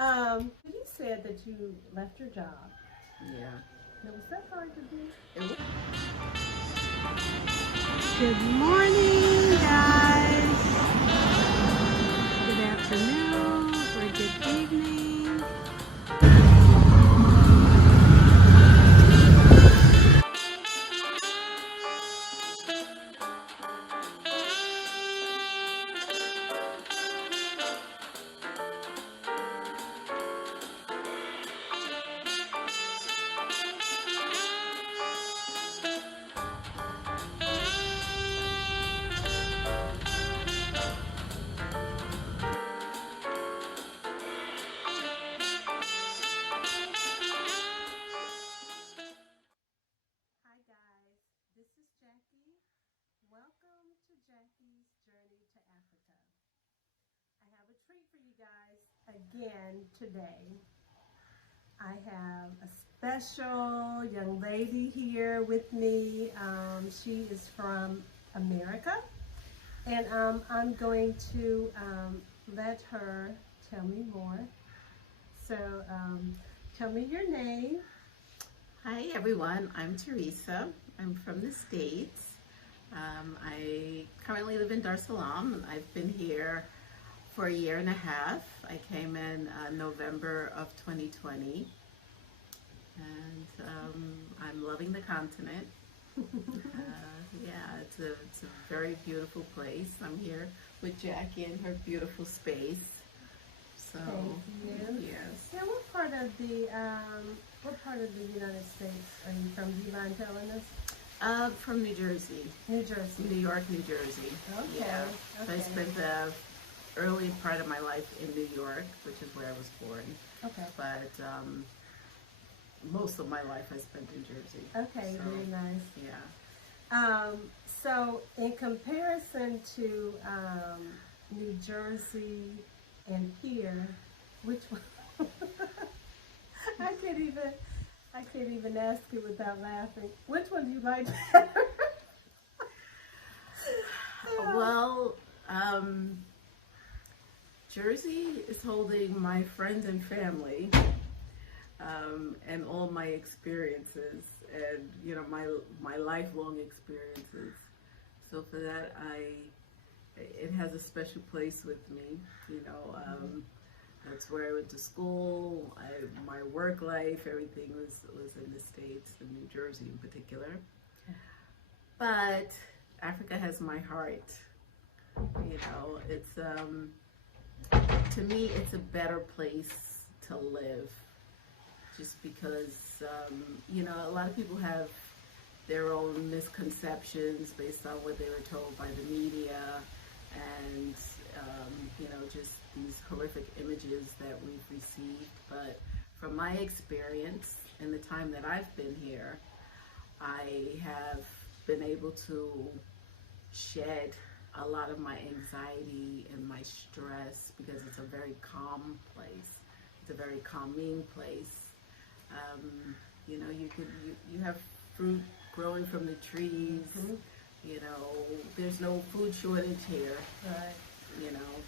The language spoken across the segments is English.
You said that you left your job. Yeah. Now, was that hard to do? It was. Good morning, guys. Good afternoon or good evening. Hi, guys. This is Jackie. Welcome to Jackie's Journey to Africa. I have a treat for you guys again today. I have a special young lady here with me. She is from America, and I'm going to let her tell me more. So, tell me your name. Hi everyone, I'm Theresa. I'm from the States. I currently live in Dar es Salaam. I've been here for a year and a half. I came in November of 2020, and I'm loving the continent. Yeah, it's a very beautiful place. I'm here with Jackie in her beautiful space. So, Thank you. yes. Yeah, what part of the United States are you from? Do you mind telling us? From New Jersey. New Jersey. New York, New Jersey. Okay. Yeah. So I Okay. spent the early part of my life in New York, which is where I was born. Okay. But most of my life I spent in Jersey. Okay. So, Very nice. yeah. So in comparison to New Jersey and here, which one? I can't even ask you without laughing. Which one do you like better? Well, Jersey is holding my friends and family, and all my experiences, and my lifelong experiences. So for that, it has a special place with me. That's where I went to school. My work life, everything was in the States, in New Jersey in particular. But Africa has my heart. It's to me, it's a better place to live, just because a lot of people have their own misconceptions based on what they were told by the media, and just these horrific images that we've received. But from my experience and the time that I've been here, I have been able to shed a lot of my anxiety and my stress, because it's a very calm place. It's a very calming place. You have fruit growing from the trees. Mhm. There's no food shortage here. Right.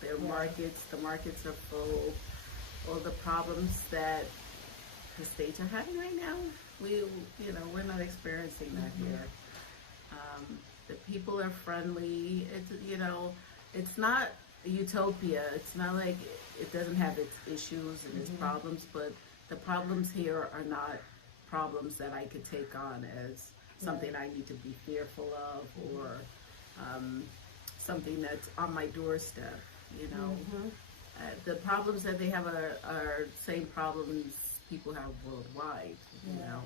There are Yeah. markets. The markets are full. All the problems that the States are having right now, we're not experiencing that Mhm. here. The people are friendly. It's not a utopia. It's not like it doesn't have its issues and its Mhm. problems, but the problems here are not problems that I could take on as something I need to be fearful of, or something that's on my doorstep. Mhm. The problems that they have are same problems people have worldwide. Yeah.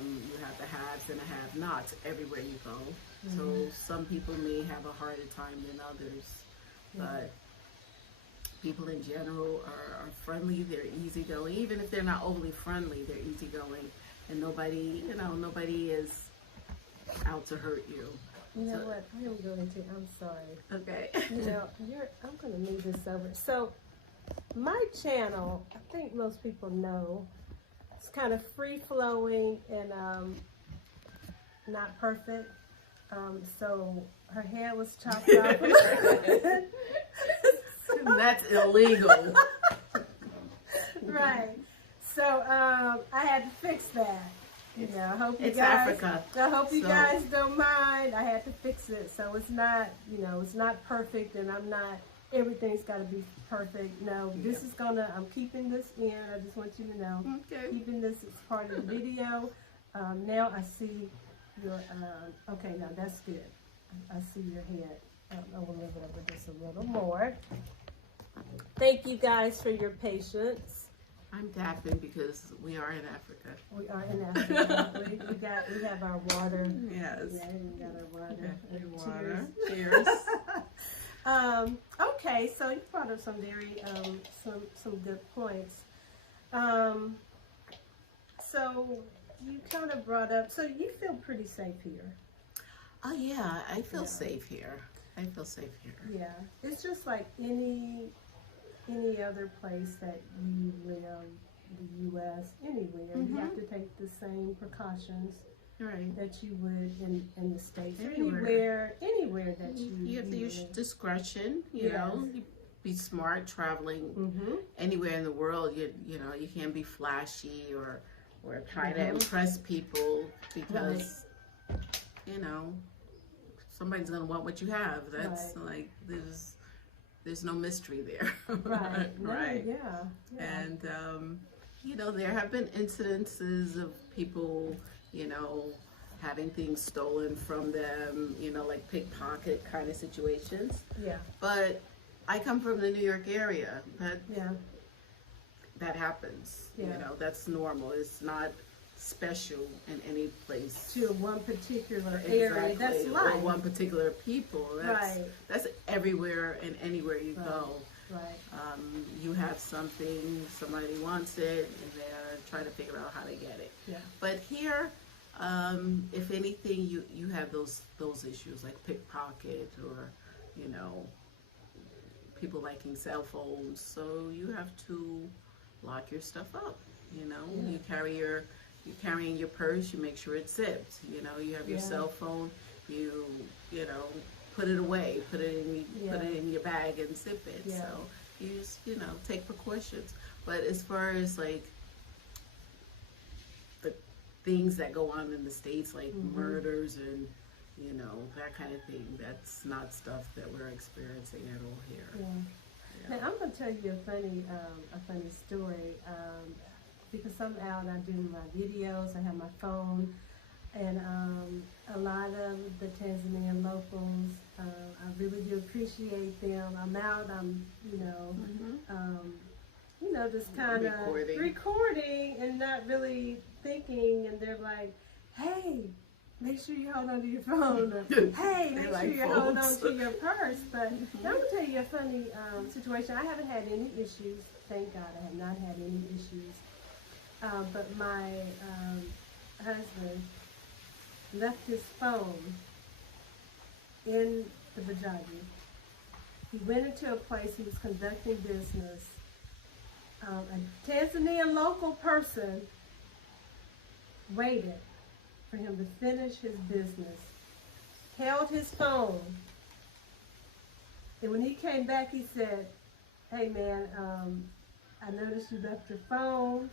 You have the haves and the have-nots everywhere you go. Mhm. So some people may have a harder time than others, but people in general are friendly. They're easygoing. Even if they're not overly friendly, they're easygoing, and nobody is out to hurt you. You know what? I am going to. I'm sorry. Okay. I'm going to move this over. So, my channel, I think most people know, it's kind of free flowing and not perfect. So her hair was chopped off. That's illegal. Right. So I had to fix that. I hope you It's guys. Africa. I hope you So- guys don't mind. I had to fix it, so it's not, it's not perfect, and I'm not. Everything's got to be perfect. No, this is gonna. I'm keeping this in. I just want you to know. Okay. Keeping this as part of the video. Now I see your. Okay, now that's good. I see your head. I will move it over just a little more. Thank you guys for your patience. I'm tapping because we are in Africa. We are in Africa. we have our water. Yes. Yeah, we got our water. Okay, And water. Cheers. Cheers. Okay, so you brought up some very some good points. So you kind of brought up. So you feel pretty safe here. Oh yeah, I feel safe here. I feel safe here. Yeah, it's just like any other place that you live, the U.S., anywhere. You have to take the same precautions Right. that you would in the States. Anywhere. Anywhere that You have to use live. discretion. You know, you be smart traveling anywhere in the world. You know, you can't be flashy or try to impress people because you know somebody's gonna want what you have. That's like there's no mystery there. Right. Right. No, yeah. And you know, there have been incidences of people, you know, having things stolen from them, you know, like pickpocket kind of situations. Yeah. But I come from the New York area. Yeah. That happens. Yeah. You know, that's normal. It's not special in any place. To one particular area. That's Or life. one particular people. That's everywhere and anywhere you go. Right. You have something, somebody wants it, and they're trying to figure out how to get it. Yeah. But here, if anything, you have those issues like pickpocket or, you know, people liking cell phones. So you have to lock your stuff up. You know, you're carrying your purse. You make sure it's zipped. You know, you have your cell phone. You know, put it away. Put it in your bag and zip it. Yeah. So you just take precautions. But as far as like the things that go on in the States, like murders and that kind of thing, that's not stuff that we're experiencing at all here. Yeah. Now I'm gonna tell you a funny story. Because I'm out, I do my videos, I have my phone, and a lot of the Tanzanian locals, I really do appreciate them. I'm out, I'm, just kind of recording and not really thinking, and they're like, hey, make sure you hold on to your phone, or, hey, make sure you hold on to your purse. But now I'm going to tell you a funny situation. I haven't had any issues. Thank God I have not had any issues. But my husband left his phone in the Bajaji. He went into a place, he was conducting business. A Tanzanian local person waited for him to finish his business, held his phone, and when he came back, he said, hey man, I noticed you left your phone.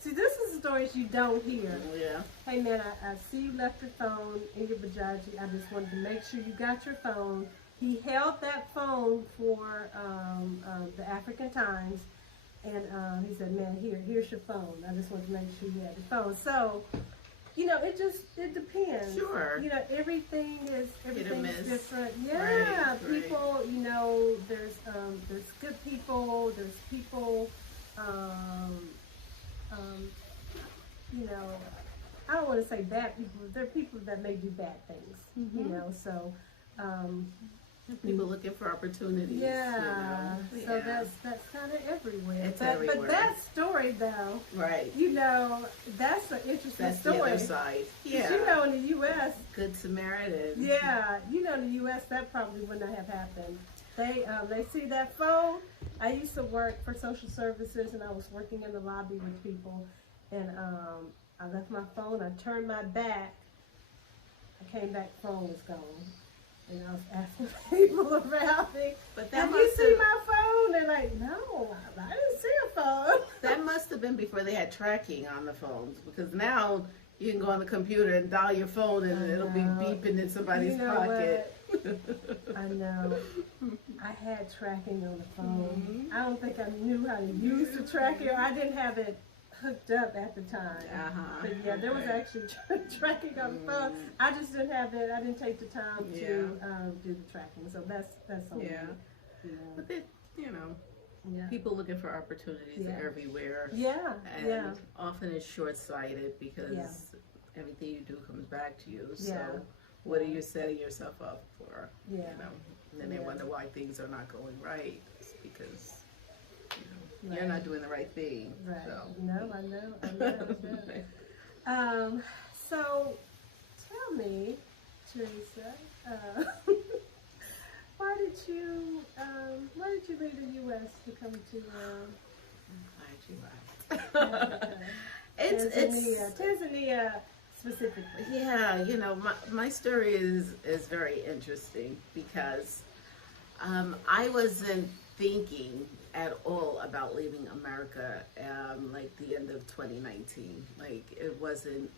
See, this is the stories you don't hear. Yeah. Hey man, I see you left your phone in your Bajaji. I just wanted to make sure you got your phone. He held that phone for the African Times, and he said, man, here's your phone. I just wanted to make sure you had your phone. So, it depends. Sure. Everything is different. Yeah, Right, people, there's good people, there's people, I don't want to say bad people. There are people that may do bad things, so. People looking for opportunities. Yeah. So that's kind of everywhere. It's everywhere. But that story, though, right? That's an interesting story. The other side. Yeah. In the U.S. Good Samaritan. Yeah. In the U.S. that probably would not have happened. They see that phone. I used to work for social services, and I was working in the lobby with people, and I left my phone. I turned my back. I came back. Phone was gone. And I was asking people around me, but have you seen my phone? They're like, no, I didn't see a phone. That must been before they had tracking on the phones, because now you can go on the computer and dial your phone and it'll be beeping in somebody's pocket. I know. I had tracking on the phone. I don't think I knew how to use the tracking, or I didn't have it hooked up at the time. But yeah, there was actually tracking on the phone. I just didn't have it. I didn't take the time to do the tracking. So that's on me. But they, people looking for opportunities everywhere. And often it's short-sighted because everything you do comes back to you. So what are you setting yourself up for? And then they wonder why things are not going right. It's because you're not doing the right thing. Right. So. No, I know. So tell me, Theresa, why did you leave the U.S. to come to? I'm glad you asked. Tanzania specifically. Yeah, my story is very interesting because I wasn't thinking at all about leaving America like the end of 2019. Like it wasn't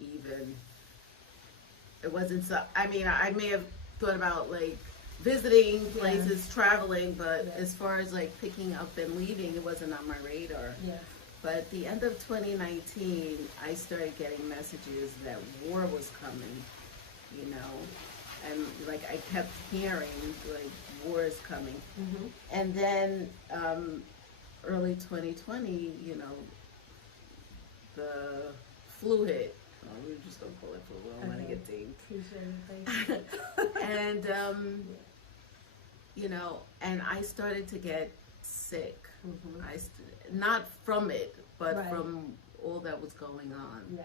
so, I mean, I may have thought about like visiting places, traveling, but as far as like picking up and leaving, it wasn't on my radar. But at the end of 2019, I started getting messages that war was coming, and like I kept hearing like war is coming. And then early 2020, the flu hit. Oh, we're just gonna call it flu. I don't want to get deep. And and I started to get sick. Not from it, but from all that was going on.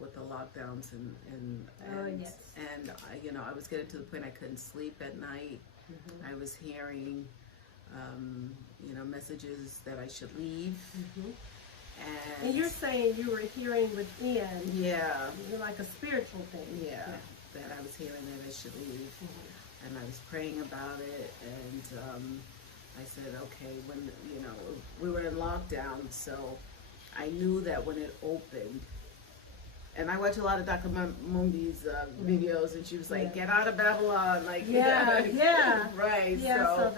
With the lockdowns and I was getting to the point I couldn't sleep at night. I was hearing, messages that I should leave. And you're saying you were hearing within. Like a spiritual thing. That I was hearing that I should leave. And I was praying about it, and I said, okay, when, we were in lockdown, so I knew that when it opened, and I watch a lot of Dr. Mumbi's videos, and she was like, get out of Babylon, like, right, so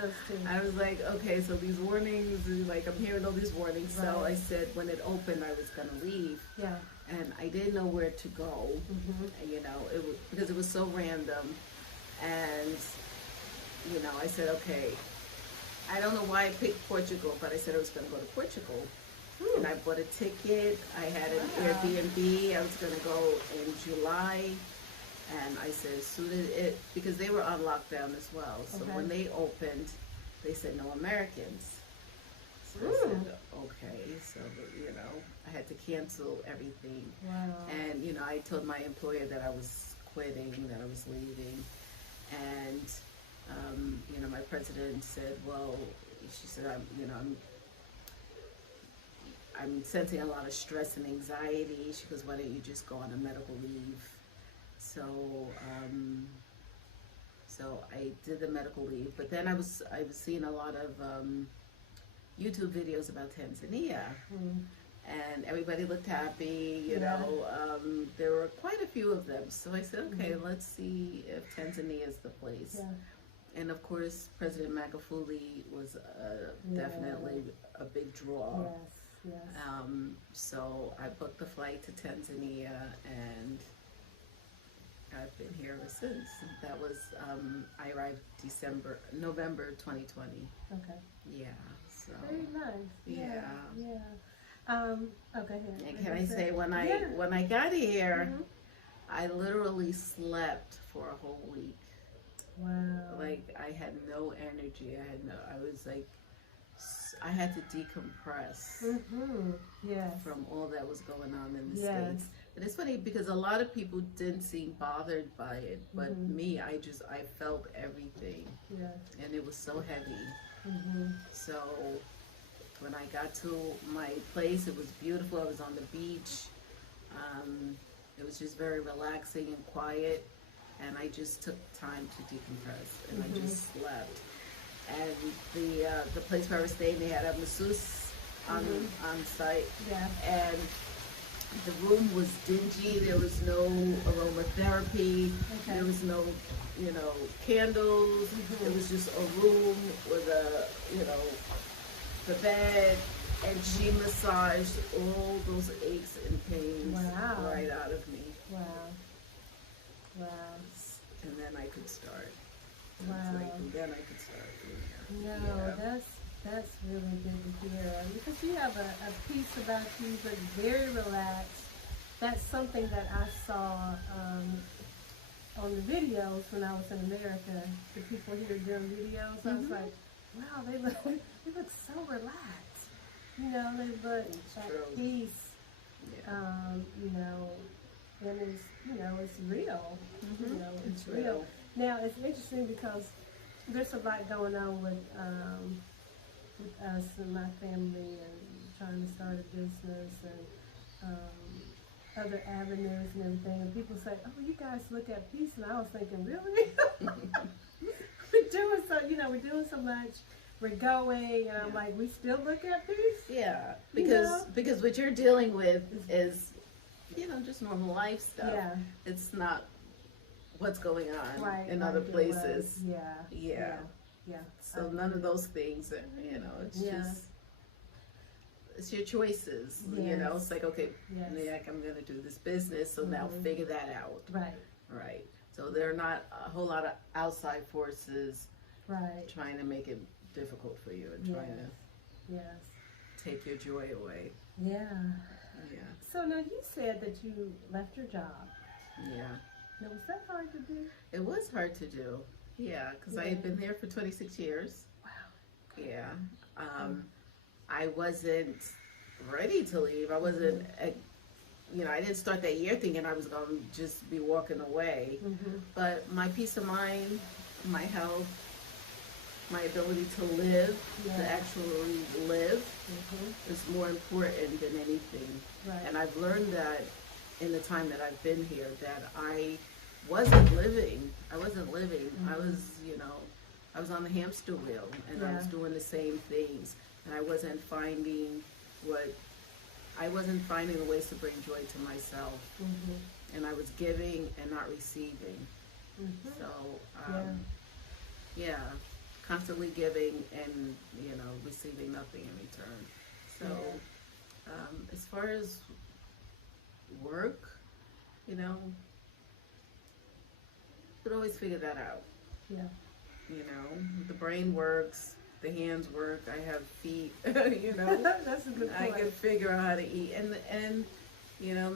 I was like, okay, so these warnings, like, I'm hearing all these warnings, so I said, when it opened, I was going to leave, and I didn't know where to go, because it was so random, and, I said, okay, I don't know why I picked Portugal, but I said I was going to go to Portugal. And I bought a ticket. I had an Airbnb. I was going to go in July. And I said, as soon as it, because they were on lockdown as well. So when they opened, they said no Americans. So I said, okay. So, I had to cancel everything. And, I told my employer that I was quitting, that I was leaving. And, my president said, well, she said, I'm sensing a lot of stress and anxiety. She goes, why don't you just go on a medical leave? So, so I did the medical leave, but then I was seeing a lot of YouTube videos about Tanzania, and everybody looked happy, there were quite a few of them. So I said, okay, let's see if Tanzania is the place. And of course, President Magufuli was definitely a big draw. So I booked the flight to Tanzania, and I've been here ever since. That was, I arrived November 2020. Okay. Yeah, so. Very nice. Okay. And can I say, when I got here, I literally slept for a whole week. Wow. Like, I had no energy. I had to decompress from all that was going on in the States. And it's funny because a lot of people didn't seem bothered by it, but me, I felt everything. And it was so heavy. So when I got to my place, it was beautiful. I was on the beach. It was just very relaxing and quiet. And I just took time to decompress, and I just slept. And the place where I was staying, they had a masseuse on site, Yeah. and the room was dingy. There was no aromatherapy. Okay. There was no, candles. It was just a room with the bed, and she massaged all those aches and pains Wow. right out of me. Wow. Wow. And then I could start. Wow. And then I could start doing it. No, Yeah. that's really good to hear. Because you have a piece about you, but very relaxed. That's something that I saw on the videos when I was in America. The people here doing videos, I was like, wow, they look so relaxed. They look at True. peace. Yeah. And it's real. It's real. Now it's interesting because there's a lot going on with us and my family and trying to start a business and other avenues and everything. And people say, "Oh, you guys look at peace," and I was thinking, really? We're doing so much. We're going, and I'm like, we still look at peace. Yeah, because what you're dealing with is, just normal life stuff. Yeah. It's not what's going on Right, in other places. Yeah. So none of those things are, it's just, it's your choices. Yes. It's like, okay, Yes. I'm going to do this business, so now figure that out. Right. So there are not a whole lot of outside forces Right. trying to make it difficult for you and trying to take your joy away. Yeah. Yeah. So now you said that you left your job. Yeah. Now, was that hard to do? It was hard to do. Yeah, because I had been there for 26 years. Wow. Yeah. I wasn't ready to leave. I wasn't, I didn't start that year thinking I was going to just be walking away. But my peace of mind, my health, my ability to live, to actually live, is more important than anything. Right. And I've learned that in the time that I've been here, that I wasn't living. I was, I was on the hamster wheel, and I was doing the same things, and I wasn't finding the ways to bring joy to myself. And I was giving and not receiving. So, constantly giving and, receiving nothing in return. So, as far as work, could always figure that out. Yeah. The brain works, the hands work, I have feet, That's a good point. I can figure out how to eat. And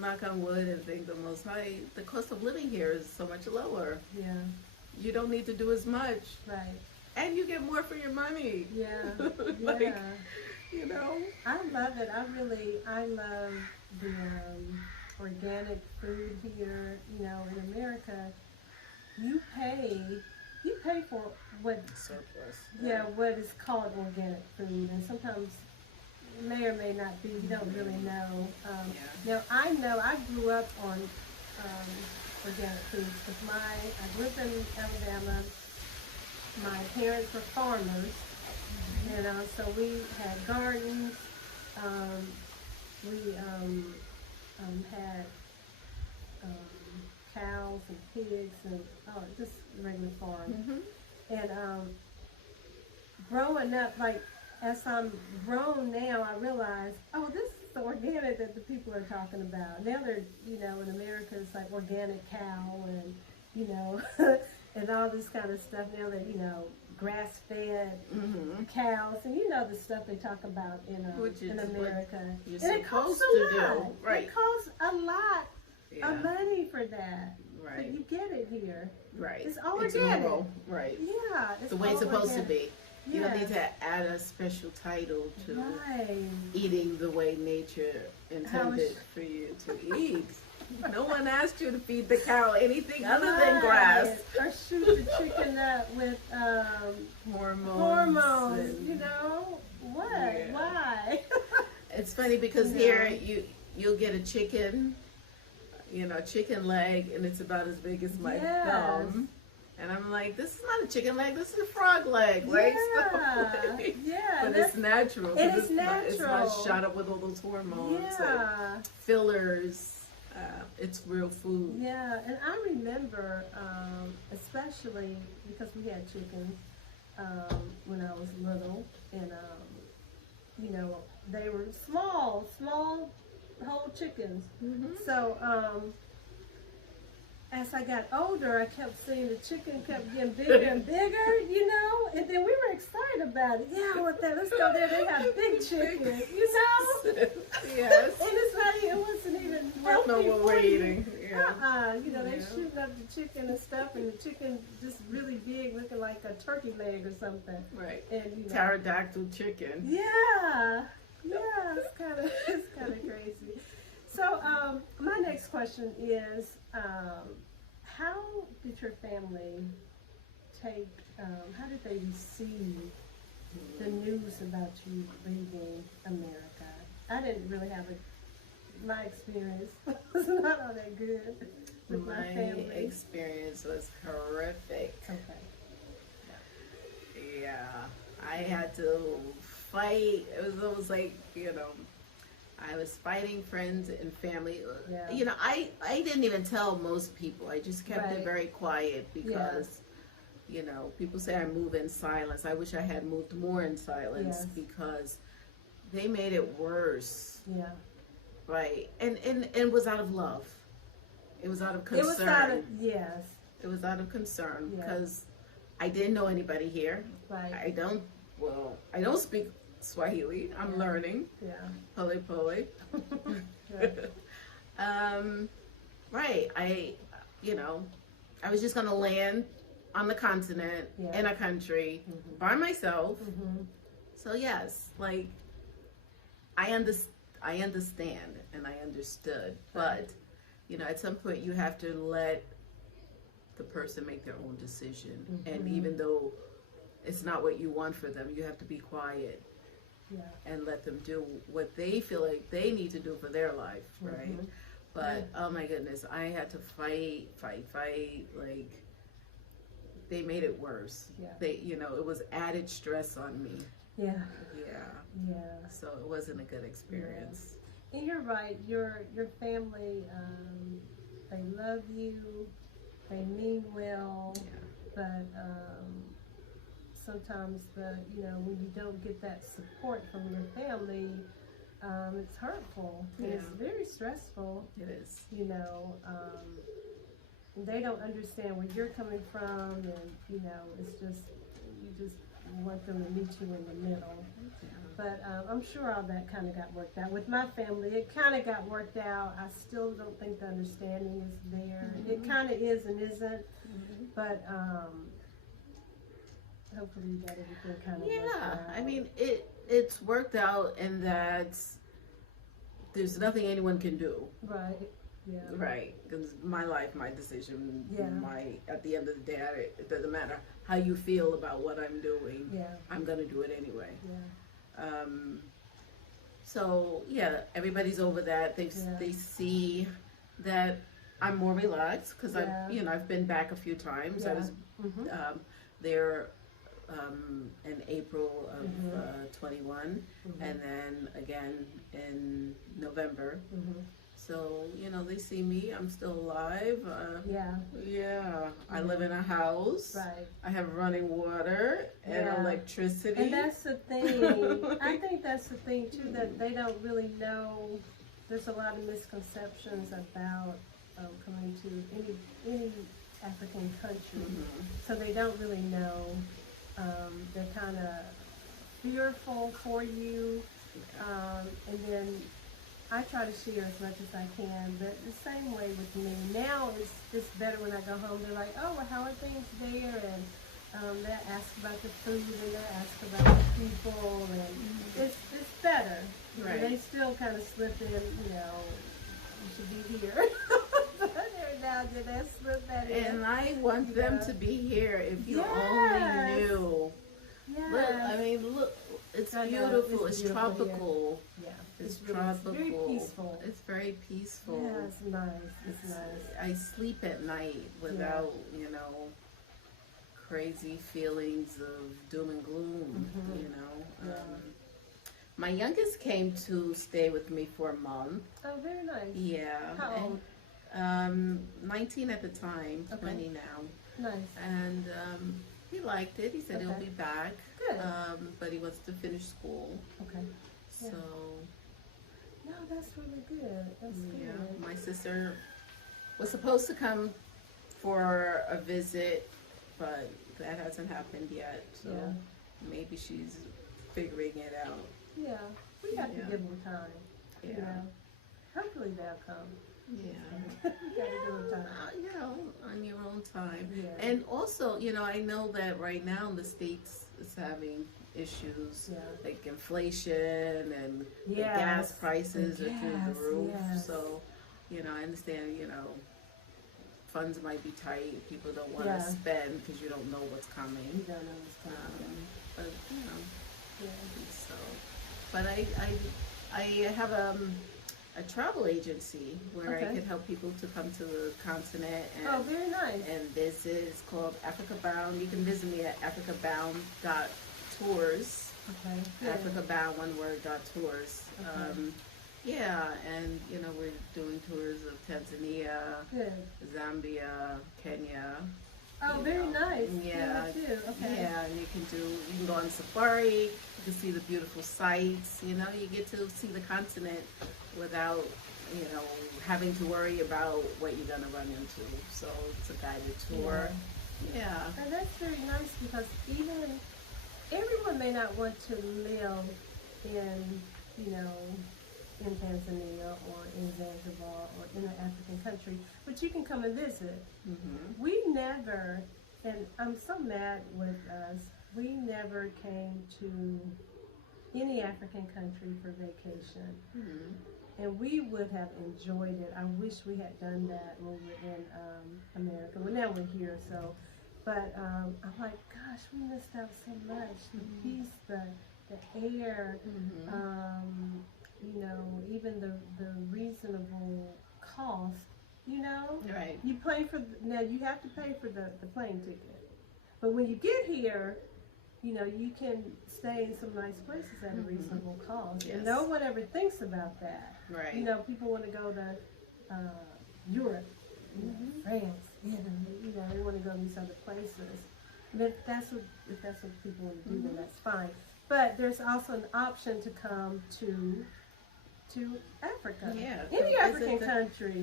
knock on wood and thank the Most High, the cost of living here is so much lower. Yeah. You don't need to do as much. Right. And you get more for your money. Yeah. Like, I love it. I love the organic food here. In America, you pay for what surplus. what is called organic food, and sometimes it may or may not be. You don't really know. Now I know I grew up on organic foods because I grew up in Alabama. My parents were farmers, so we had gardens. We had cows and pigs and just regular farm. And growing up, like as I'm grown now, I realize, this is the organic that the people are talking about. Now they're, in America it's like organic cow and, and all this kind of stuff. Now that, grass-fed cows and the stuff they talk about in America. You're and it costs supposed a to lot. do. Right. It costs a lot of money for that. Right. But you get it here. Right. It's all organic. Normal. Right. Yeah. It's the way it's supposed to be. You don't need Yes. to add a special title to Right. eating the way nature intended for you to eat. No one asked you to feed the cow anything other than grass. Or shoot the chicken up with hormones. and- What? Yeah. Why? It's funny because here you'll get a chicken, chicken leg, and it's about as big as my thumb. And I'm like, this is not a chicken leg, this is a frog leg. Like, Yeah. But it's natural. It is it's natural. Not shot up with all those hormones and fillers. It's real food. Yeah, and I remember, especially because we had chickens when I was little, and you know, they were small whole chickens. So as I got older, I kept seeing the chicken kept getting bigger and bigger, you know, and then we were excited about it. Yeah, I want that. Let's go there. They have big chicken, you know. Yes. And it's not even, it wasn't even We don't know what we're eating. Yeah. You know, they shooting up the chicken and stuff, and the chicken just really big, looking like a turkey leg or something. Right. And you know, pterodactyl chicken. Yeah. It's kind of crazy. So, my next question is, how did your family take? How did they receive the news about you leaving America? I didn't really have my experience was not all that good with my family. My experience was horrific. Okay. Yeah, I had to fight. It was almost like, you know, I was fighting friends and family. Yeah. You know, I didn't even tell most people. I just kept it very quiet because, you know, people say I move in silence. I wish I had moved more in silence because they made it worse. Yeah. Right. And it was out of love. It was out of concern. It was out of, yes. It was out of concern because I didn't know anybody here. Right. I don't speak Swahili. I'm learning. Yeah. Pole pole. Right. You know, I was just going to land on the continent in a country by myself. So yes, like I understand and I understood, but you know, at some point you have to let the person make their own decision, and even though it's not what you want for them, you have to be quiet and let them do what they feel like they need to do for their life, right? But oh my goodness, I had to fight. Like they made it worse. They, you know, it was added stress on me. Yeah. So it wasn't a good experience. And you're right. Your family, they love you. They mean well. But sometimes you know, when you don't get that support from your family, it's hurtful. And it's very stressful. It is. You know, they don't understand where you're coming from, and you know, it's just you just want them to meet you in the middle. But I'm sure all that kind of got worked out. With my family, it kind of got worked out. I still don't think the understanding is there. It kind of is and isn't. But hopefully that everything kind of worked out. I mean, it's worked out in that there's nothing anyone can do. Right. Yeah. Right, because my life, my decision, at the end of the day, it doesn't matter how you feel about what I'm doing. I'm gonna do it anyway. So yeah, everybody's over that. They see that I'm more relaxed because I've been back a few times. I was there in April of 21, and then again in November. So, you know, they see me, I'm still alive. I live in a house. I have running water and electricity. And that's the thing. I think that's the thing, too, that they don't really know. There's a lot of misconceptions about coming to any African country. So they don't really know. They're kind of fearful for you. And then I try to share as much as I can, but the same way with me. Now it's better when I go home. They're like, oh, well, how are things there? And they ask about the food, and they ask about the people, and it's better. And they still kind of slip in, you know, you should be here. But every now and then they slip that in. And I want them to be here if you only knew. Look, I mean, look, it's beautiful. It's tropical. It's tropical. It's very peaceful. It's very peaceful. Yeah, it's nice. It's nice. I sleep at night without, you know, crazy feelings of doom and gloom, you know. Yeah. My youngest came to stay with me for a month. Oh, very nice. Yeah. How old? 19 at the time, 20 now. Nice. And he liked it. He said he'll be back. Good. But he wants to finish school. Okay. So. No, that's really good. That's good. My sister was supposed to come for a visit, but that hasn't happened yet. So maybe she's figuring it out. Yeah, we have to give them time. Yeah. You know? Hopefully they'll come. Yeah. You gotta give them time. You know, on your own time. Yeah. And also, you know, I know that right now the States is having issues like inflation and the gas prices are through the roof. So, you know, I understand, you know, funds might be tight. People don't want to spend because you don't know what's coming. You don't know what's coming. But, you know, so. But I have a travel agency where I can help people to come to the continent and, very nice. And visit. It's called Africa Bound. You can visit me at africabound.tours. Okay. Africabound, one word, .tours. And you know, we're doing tours of Tanzania, Zambia, Kenya. Oh, very nice. Yeah. Too. Okay. Yeah, and you can go on safari. You can see the beautiful sights. You know, you get to see the continent without, you know, having to worry about what you're gonna run into. So it's a guided tour. Yeah. And that's very nice because even everyone may not want to live in, you know, in Tanzania or in Zanzibar or in an African country, but you can come and visit. We never, and I'm so mad with us, we never came to any African country for vacation. And we would have enjoyed it. I wish we had done that when we were in America. Well, now we're here, so. But I'm like, gosh, we missed out so much. The peace, the air, you know, even the reasonable cost, you know? Right. You pay for, now you have to pay for the plane ticket. But when you get here, you know, you can stay in some nice places at a reasonable cost. And no one ever thinks about that. Right. You know, people want to go to Europe, France, Italy, you know, they want to go to these other places. And if that's what people want to do, then that's fine. But there's also an option to come to Africa. Yeah. Any African country.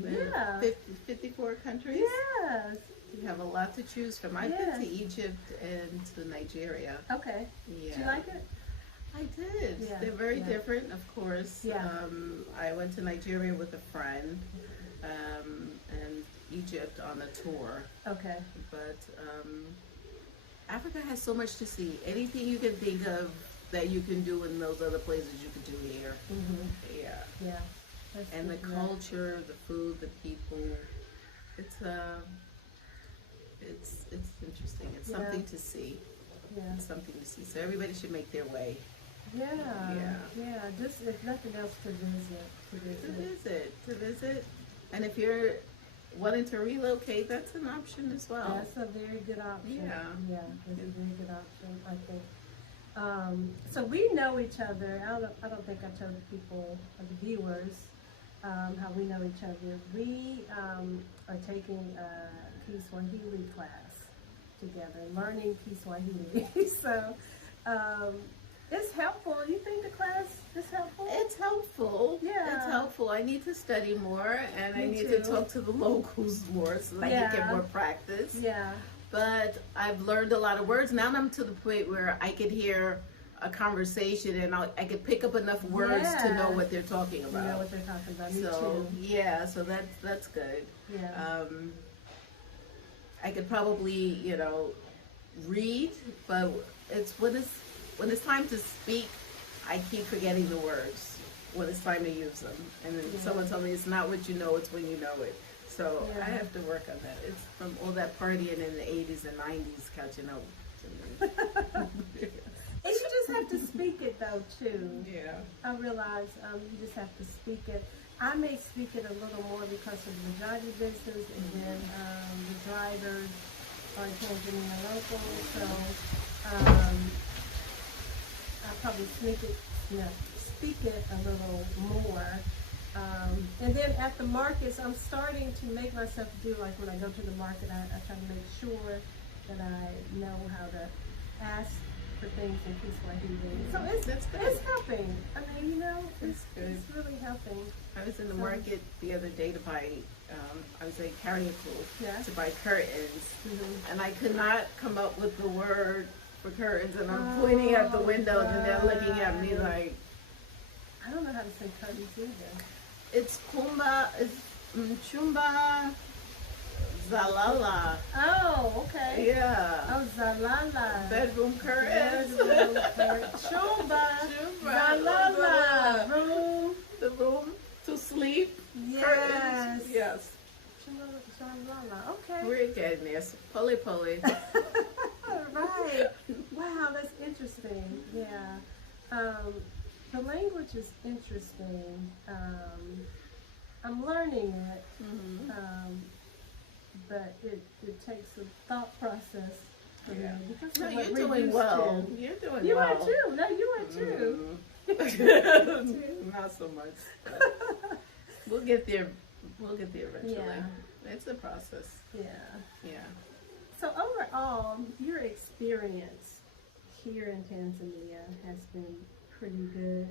54 countries. Yes. You have a lot to choose from. I've been to Egypt and to Nigeria. Okay. Yeah. Do you like it? I did. Yeah. They're very different, of course. Yeah. I went to Nigeria with a friend, and Egypt on a tour. Okay. But Africa has so much to see. Anything you can think of that you can do in those other places, you could do here. Yeah. Yeah. And the culture, the food, the people. It's interesting. It's something to see. Yeah. It's something to see. So everybody should make their way. Yeah. Just if nothing else, To visit. And if you're wanting to relocate, that's an option as well. That's a very good option. Yeah. That's a very good option, I think. So we know each other. I don't think I told people, the viewers, how we know each other. We are taking a Kiswahili class together, learning Kiswahili. So it's helpful. You think the class is helpful? It's helpful. Yeah. It's helpful. I need to study more, and I need too. to talk to the locals more so I can get more practice. Yeah. But I've learned a lot of words. Now I'm to the point where I could hear a conversation and I could pick up enough words to know what they're talking about. You know what they're talking about. Me So too. yeah, so that's good. Yeah. I could probably, you know, read, but when it's time to speak, I keep forgetting the words when it's time to use them. And then someone told me it's not what you know, it's when you know it. So I have to work on that. It's from all that partying in the 80s and 90s catching up to me. And you just have to speak it though too. Yeah. I realize you just have to speak it. I may speak it a little more because of the driving business and then the drivers are Tanzania local, so um, I'll probably speak it a little more. And then at the markets, I'm starting to make myself do, like when I go to the market, I try to make sure that I know how to ask for things in Kiswahili. So it's helping. I mean, it's really helping. I was in the market the other day to buy, I was at Carrier Pool to buy curtains, and I could not come up with the word for curtains, and I'm pointing at the windows, and they're looking at me like, I don't know how to say curtains either. It's Kumba, it's Chumba, Zalala. Oh, okay. Yeah. Oh, Zalala. Bedroom curtains. Bedroom curtains. Chumba. Zalala. Room. The room to sleep. Yes. Curtains. Yes. Zalala. Okay. We're getting there. Pulley. Right. Wow, that's interesting. Yeah. The language is interesting. I'm learning it, but it takes a thought process for me. Because no, you're doing well. You're doing well. You are too. No, you are too. Not so much. We'll get there. We'll get there eventually. Yeah. It's a process. Yeah. Yeah. So overall, your experience here in Tanzania has been pretty good.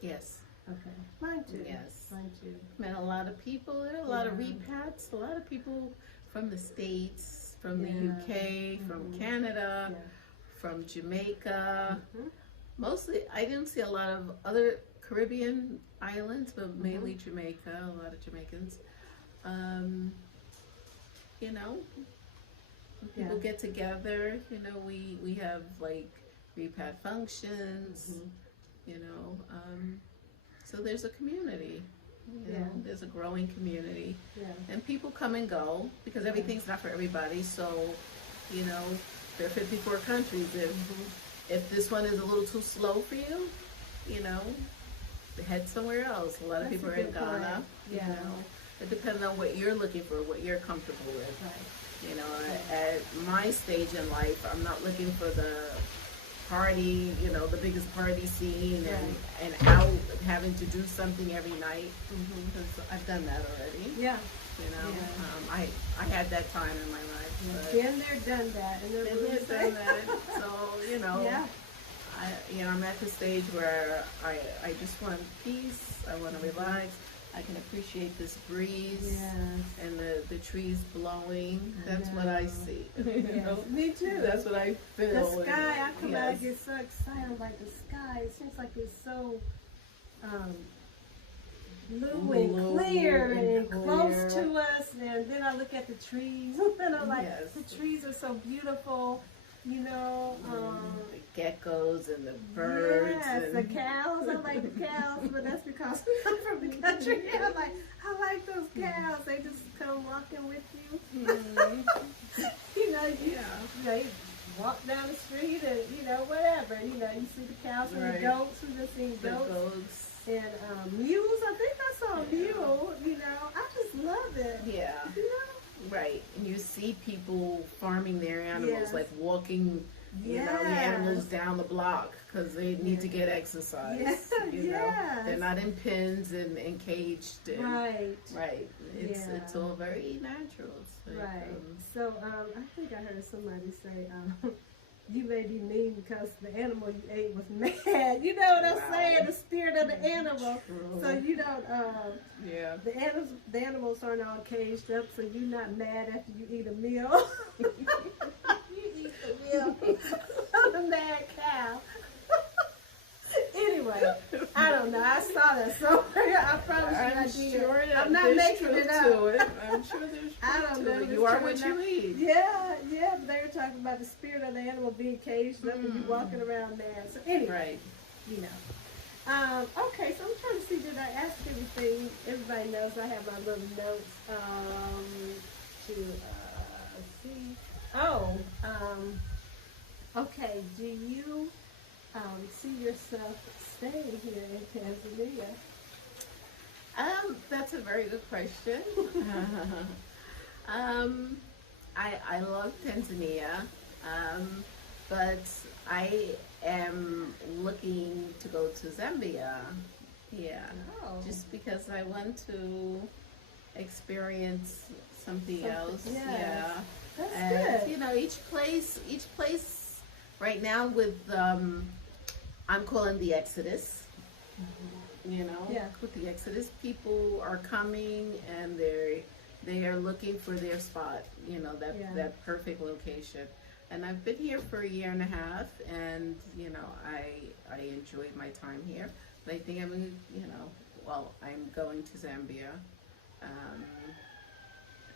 Yes. Okay. Mine too. Yes. Mine too. Met a lot of people. There are a lot of repats. A lot of people from the States, from the UK, from Canada, from Jamaica. Mostly, I didn't see a lot of other Caribbean islands, but mainly Jamaica. A lot of Jamaicans. People get together. We have like repat functions. So there's a community. There's a growing community. And people come and go because everything's not for everybody. So, there are 54 countries. If this one is a little too slow for you, head somewhere else. A lot of people are in Ghana. It depends on what you're looking for, what you're comfortable with. At my stage in life, I'm not looking for the party, the biggest party scene and out having to do something every night. Because I've done that already. I had that time in my life. Been there, done that. And done that. So, I'm at the stage where I just want peace. I want to relax. I can appreciate this breeze and the trees blowing. That's what I see. Me too. That's what I feel. The sky, I come out and get so excited. Like the sky, it seems like it's so blue and clear and close to us. And then I look at the trees and I'm like, the trees are so beautiful. The geckos and the birds. Yes, and the cows. I like the cows, but that's because I'm from the country. I like those cows. They just come walking with you. You walk down the street and whatever. You see the cows and the goats. We've been seeing goats. And mules. I think I saw a mule. I just love it. Yeah. Right, and you see people farming their animals, like walking, the animals down the block because they need to get exercise. They're not in pens and caged. And, right. It's all very natural. So, I think I heard somebody say, you may be mean because the animal you ate was mad. You know what I'm saying? The spirit of the animal. True. So you don't. The animals aren't all caged up, so you're not mad after you eat a meal. You eat the meal of a mad cow. Anyway, I don't know. I saw that somewhere. I promise you I did. I'm not making it up. I'm sure there's truth I don't know. You are what you eat. Yeah. They were talking about the spirit of the animal being caged up and you walking around mad. So anyway, okay, so I'm trying to see, did I ask everything? Everybody knows I have my little notes to see. Okay, do you see yourself staying here in Tanzania? That's a very good question. I love Tanzania, but I am looking to go to Zambia. Yeah, Oh. just because I want to experience something else. Yes. Yeah, That's and good. you know, each place right now with I'm calling the Exodus. You know, Yeah. with the Exodus, people are coming and they are looking for their spot. You know, Yeah. that perfect location. And I've been here for a year and a half, and you know, I enjoyed my time here. But I think I'm, you know, well, I'm going to Zambia, um,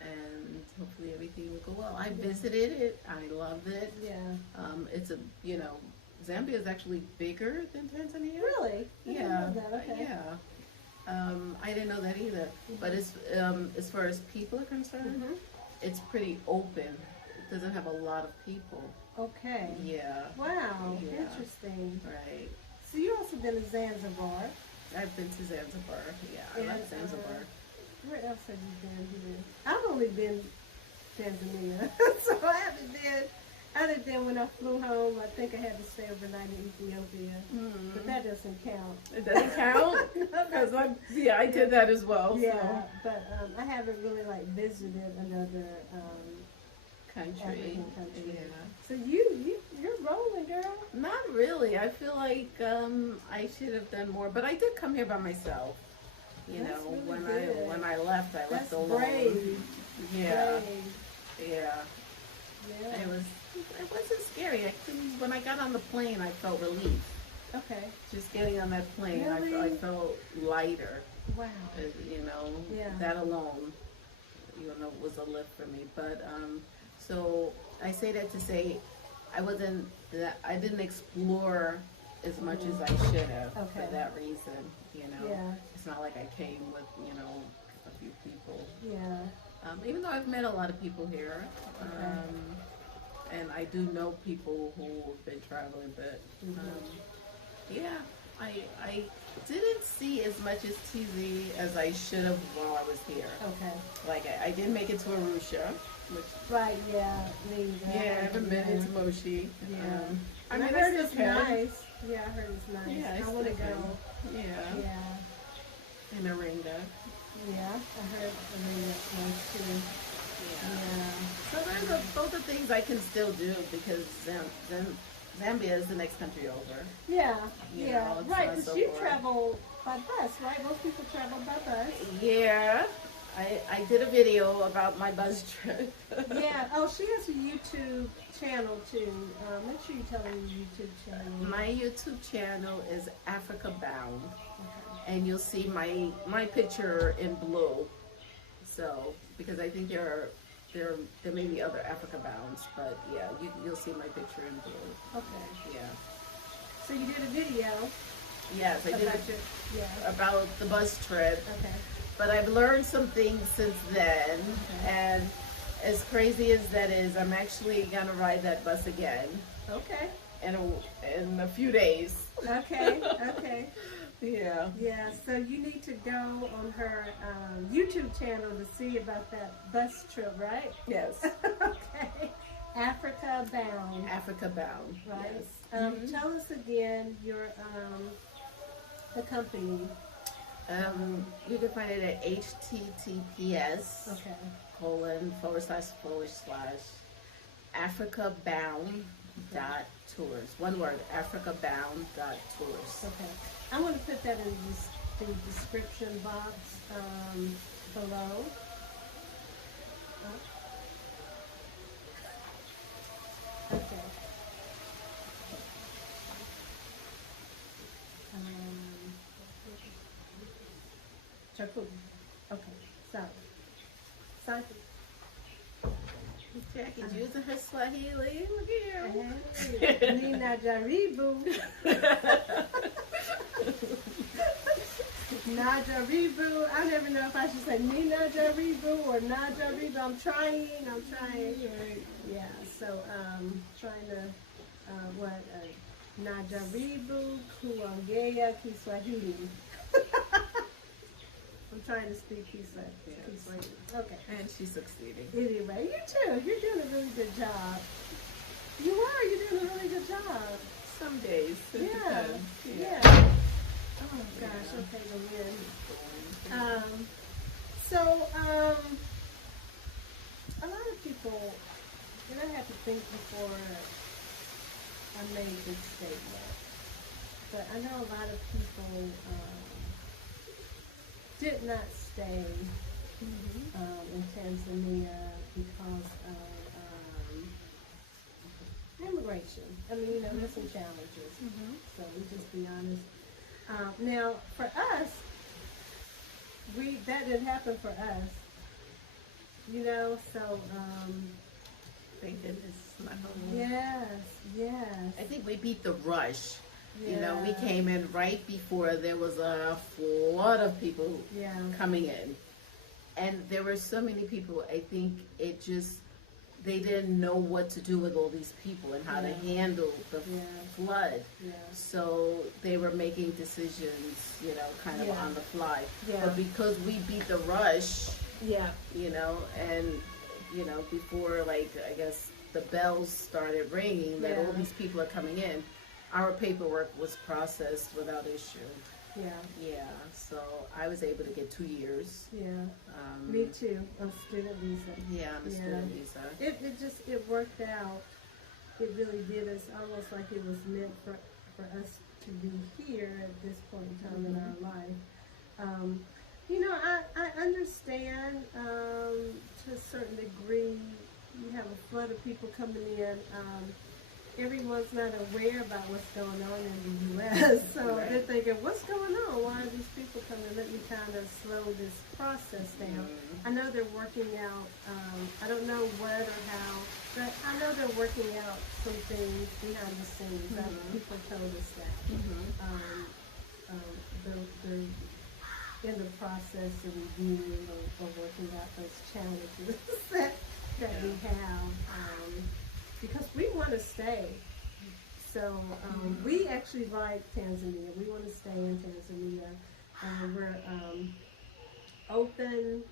and hopefully everything will go well. I visited it. I loved it. Yeah. It's a, you know, Zambia is actually bigger than Tanzania. Really? I didn't Yeah, know that. Okay. yeah. I didn't know that either. But as far as people are concerned, Mhm. it's pretty open. It doesn't have a lot of people. Okay. Yeah. Wow. Yeah. Interesting. Right. So you also been to Zanzibar. I've been to Zanzibar. Yeah, I And, love Zanzibar. Where else have you been here? I've only been Tanzania, so I haven't been. Other than when I flew home, I think I had to stay overnight in Ethiopia, but that doesn't count. It doesn't count. Because I did that as well. Yeah, but I haven't really like visited another Country. African country. Yeah. So you're rolling, girl. Not really. I feel like I should have done more, but I did come here by myself. You That's know, really when I left, I left That's alone. brave. Yeah, Brave. yeah. Yeah. It wasn't scary. I couldn't. When I got on the plane, I felt relief. Okay. Just getting on that plane, Really? I felt lighter. Wow. You know, Yeah. that alone, you know, was a lift for me. But so I say that to say, I didn't explore as much as I should have Okay. for that reason. You know, Yeah. it's not like I came with a few people. Yeah. Even though I've met a lot of people here, Okay. and I do know people who have been traveling, but yeah, I didn't see as much as TZ as I should have while I was here. Okay. Like I didn't make it to Arusha, which Right. Yeah. Me either. yeah, I haven't been into Moshi. Yeah. I And mean, I heard still it's can. nice. Yeah, I heard it's nice. Yeah, I want to go. Yeah, Yeah. in Aringa. Yeah. I heard. I mean, that's nice too. Yeah. Yeah. So those are things I can still do because Zambia is the next country over. Yeah. You Yeah. know, it's Right. not Because so you far. travel by bus, right? Most people travel by bus. Yeah, I did a video about my bus trip. Yeah. Oh, she has a YouTube channel too. Make sure you tell her your YouTube channel. My YouTube channel is Africa Bound, Okay. and you'll see my picture in blue. So because I think there may be other Africa Bounds, but yeah, you'll see my picture in blue. Okay. Yeah. So you did a video Yes, I did about it your, yeah. about the bus trip, Okay. but I've learned some things since then, Okay. and as crazy as that is, I'm actually gonna ride that bus again Okay. in a few days. Okay. Okay. Yeah. Yeah. So you need to go on her YouTube channel to see about that bus trip, right? Yes. Okay. Africa Bound. Africa Bound. Right. Yes. Tell us again your the company. You can find it at https Okay. / africabound.tours. One word, africabound.tours. Okay. I'm going to put that in the description box below. Okay. Chakula. Okay. Sorry. Jackie's using her Swahili. Look at you. Hey, Nina Jaribu. Najaribu. I never know if I should say Nina Jaribu or Najaribu. I'm trying. Yeah. So trying to Najaribu Kuongea Kiswahili. I'm trying to speak Kiswahili. Okay. And she's succeeding. Anyway, you too. You're doing a really good job. You are. You're doing a really good job. Some days. Yeah. Yeah. Oh gosh. Yeah. Okay, the wind. A lot of people, and I have to think before I made this statement, but I know a lot of people did not stay in Tanzania because of immigration. I mean, you know, there's some challenges. So we just be honest. Now, for us, that didn't happen for us. You know, so Thank goodness. My home. yes. I think we beat the rush. Yeah. You know, we came in right before there was a flood of people coming in. And there were so many people, I think they didn't know what to do with all these people and how to handle the flood. Yeah. So they were making decisions, you know, kind of on the fly. Yeah. But because we beat the rush, Yeah. you know, and, you know, before, like, I guess the bells started ringing that all these people are coming in, our paperwork was processed without issue. Yeah. Yeah, so I was able to get 2 years. Yeah. Me too, on student visa. Yeah, on the student visa. It worked out. It really did. It's almost like it was meant for us to be here at this point in time in our life. You know, I understand to a certain degree. You have a flood of people coming in. Everyone's not aware about what's going on in the U.S. So they're thinking, what's going on? Why are these people coming? Let me kind of slow this process down. I know they're working out, I don't know what or how, but I know they're working out some things behind the scenes. People told us that. They're in the process of reviewing or working out those challenges that we have. Because we want to stay. So we actually like Tanzania. We want to stay in Tanzania. We're open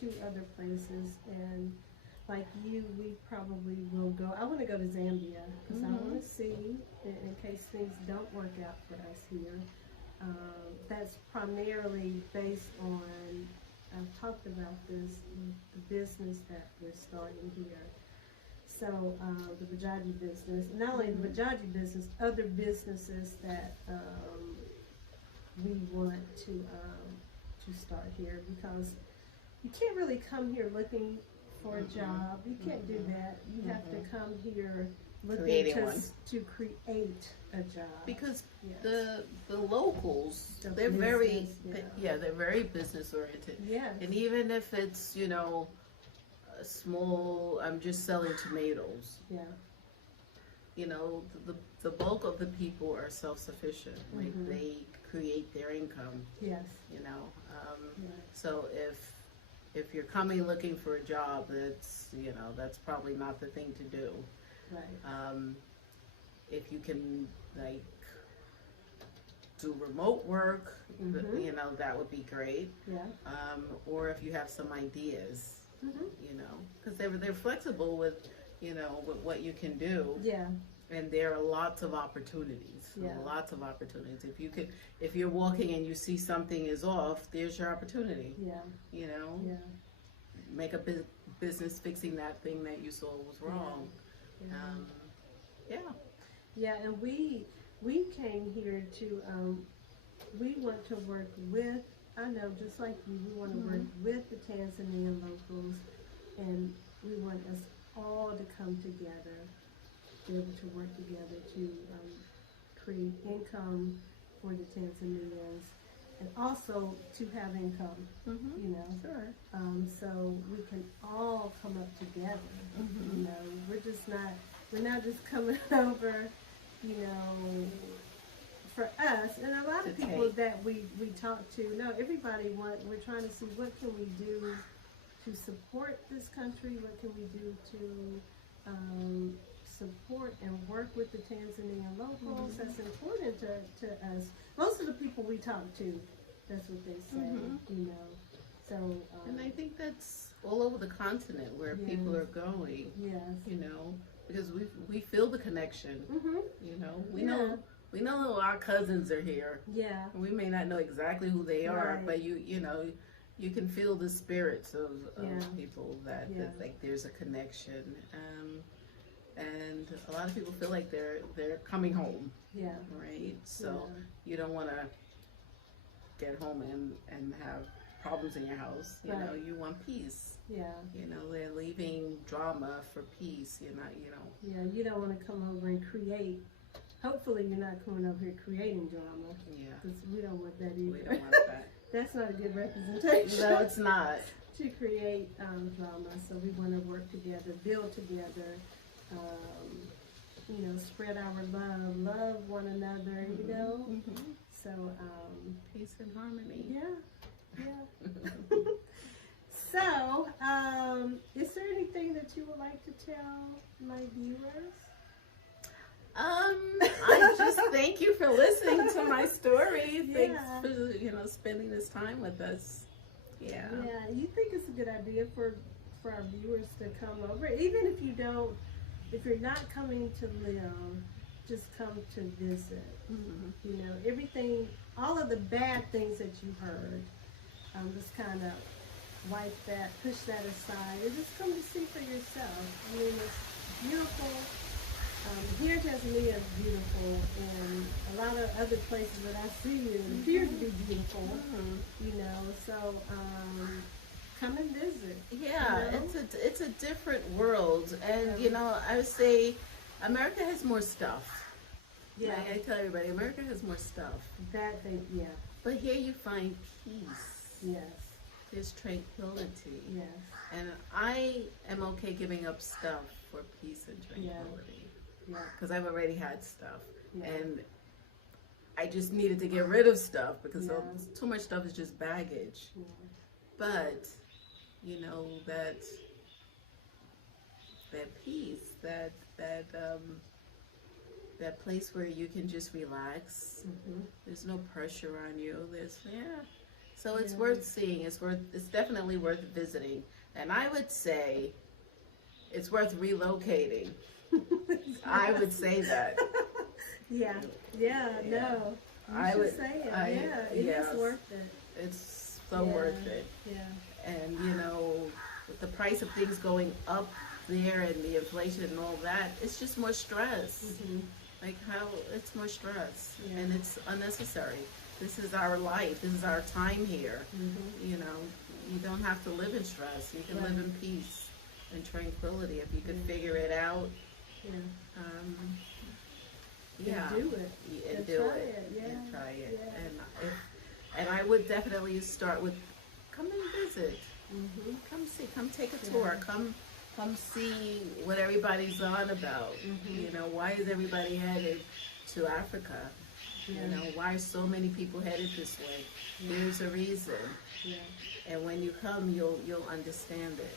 to other places. And like you, we probably will go. I want to go to Zambia because I want to see, in case things don't work out for us here. That's primarily based on, I've talked about this, the business that we're starting here. So the Bajaji business, not only the Bajaji business, other businesses that we want to start here, because you can't really come here looking for a job. You can't do that. You have to come here looking to create a job. Because the locals, they're very business oriented. Yes. And even if it's, you know, small, I'm just selling tomatoes. Yeah. You know, the bulk of the people are self-sufficient. Like they create their income. Yes. You know, so if you're coming looking for a job, that's probably not the thing to do. Right. If you can like do remote work, you know, that would be great. Yeah. Or if you have some ideas. You know, because they're flexible with, you know, with what you can do. Yeah. And there are lots of opportunities. Yeah. Lots of opportunities. If you're walking and you see something is off, there's your opportunity. Yeah. You know. Yeah. Make a business fixing that thing that you saw was wrong. Yeah. Yeah, and we came here to we want to work with. I know, just like you, we want to work with the Tanzanian locals, and we want us all to come together, be able to work together to create income for the Tanzanians, and also to have income, you know. Sure. So we can all come up together. You know, we're not just coming over, you know, for us, and a lot of people that we talk to, no, everybody we're trying to see what can we do to support this country, what can we do to support and work with the Tanzanian locals. That's important to us. Most of the people we talk to That's what they say, you know. So, and I think that's all over the continent where people are going. Yes. You know, because we feel the connection. You know, we know our cousins are here. Yeah. We may not know exactly who they are, but you know, you can feel the spirits of people that like there's a connection. And a lot of people feel like they're coming home. Yeah. Right. So you don't want to get home and have problems in your house. You know, you want peace. Yeah. You know, they're leaving drama for peace. You're not, you know. Yeah, you don't want to come over and create. Hopefully you're not coming over here creating drama. Yeah. Because we don't want that either. We don't want that. That's not a good representation. No, it's not. To create drama. So we want to work together, build together, you know, spread our love one another, you know. So, peace and harmony. Yeah. So, is there anything that you would like to tell my viewers? I just thank you for listening to my story. Thanks for spending this time with us. Yeah. Yeah. You think it's a good idea for our viewers to come over, even if you don't, if you're not coming to live, just come to visit. You know, everything, all of the bad things that you heard, just kind of wipe that, push that aside, and just come to see for yourself. I mean, it's beautiful. Here in Tanzania is beautiful, and a lot of other places that I see it appear to be beautiful. You know, so come and visit. Yeah, you know? it's a different world, and you know, I would say America has more stuff. Yeah, like I tell everybody, America has more stuff. That thing, yeah. But here you find peace. Yes. There's tranquility. Yes. And I am okay giving up stuff for peace and tranquility. Yeah. Because I've already had stuff. Yeah. And I just needed to get rid of stuff because too much stuff is just baggage. Yeah. But, you know, that peace, that place where you can just relax. There's no pressure on you. So it's worth seeing. It's definitely worth visiting. And I would say it's worth relocating. I would say that. No. I would say it. It is worth it. It's so worth it. Yeah. And you know, with the price of things going up there and the inflation and all that, it's just more stress. Like it's more stress, and it's unnecessary. This is our life. This is our time here. You know, you don't have to live in stress. You can live in peace and tranquility if you could figure it out. Do it. And do it. And try it. And I would definitely start with come and visit. Come see. Come take a tour. Come see what everybody's on about. You know, why is everybody headed to Africa? You know, why are so many people headed this way? There's a reason. And when you come, you'll understand it.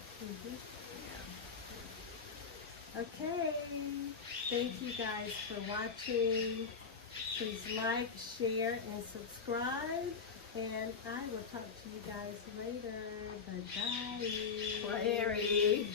Okay. Thank you guys for watching. Please like, share, and subscribe. And I will talk to you guys later. Bye-bye. Bye, Harry.